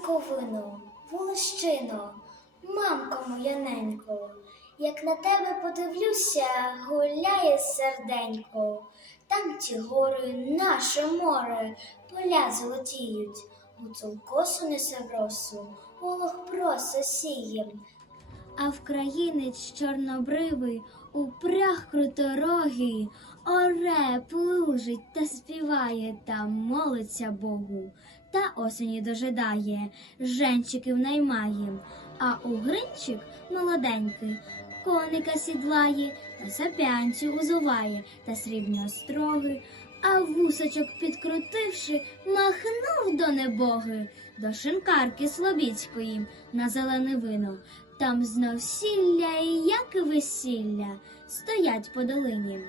шовковину, волощино, мамко моя ненько, як на тебе подивлюся, гуляє серденько. Там ті гори, наше море, поля золотіють, гуцул косу несе в росу, голох проса сієм. А вкраїнець чорнобривий, упряг круторогий, оре, плужить та співає та молиться Богу. Та осені дожидає, женчиків наймає, а у гринчик молоденький коника сідлає, та сапянцю узуває, та срібні остроги, а вусочок підкрутивши, махнув до небоги, до шинкарки Слобідської на зелене вино. Там знов сілля і як і весілля стоять по долині.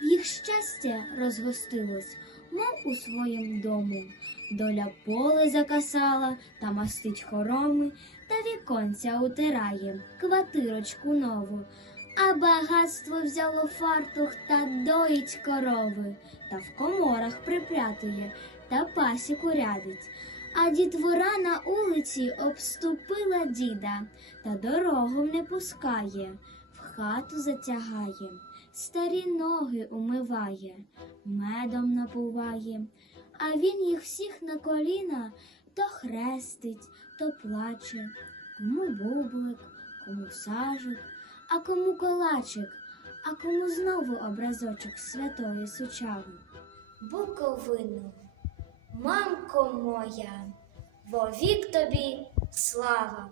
Їх щастя розгостилось, мов у своїм дому. Доля поле закасала та мастить хороми, та віконця утирає, квартирочку нову. А багатство взяло фартух та доїть корови, та в коморах припрятує, та пасіку рядить. А дітвора на улиці обступила діда, та дорогу не пускає, в хату затягає, старі ноги умиває, медом напуває, а він їх всіх на коліна то хрестить, то плаче, кому бублик, кому сажик, а кому колачик, а кому знову образочок святої сучави. Буковину, мамко моя, вовік тобі слава!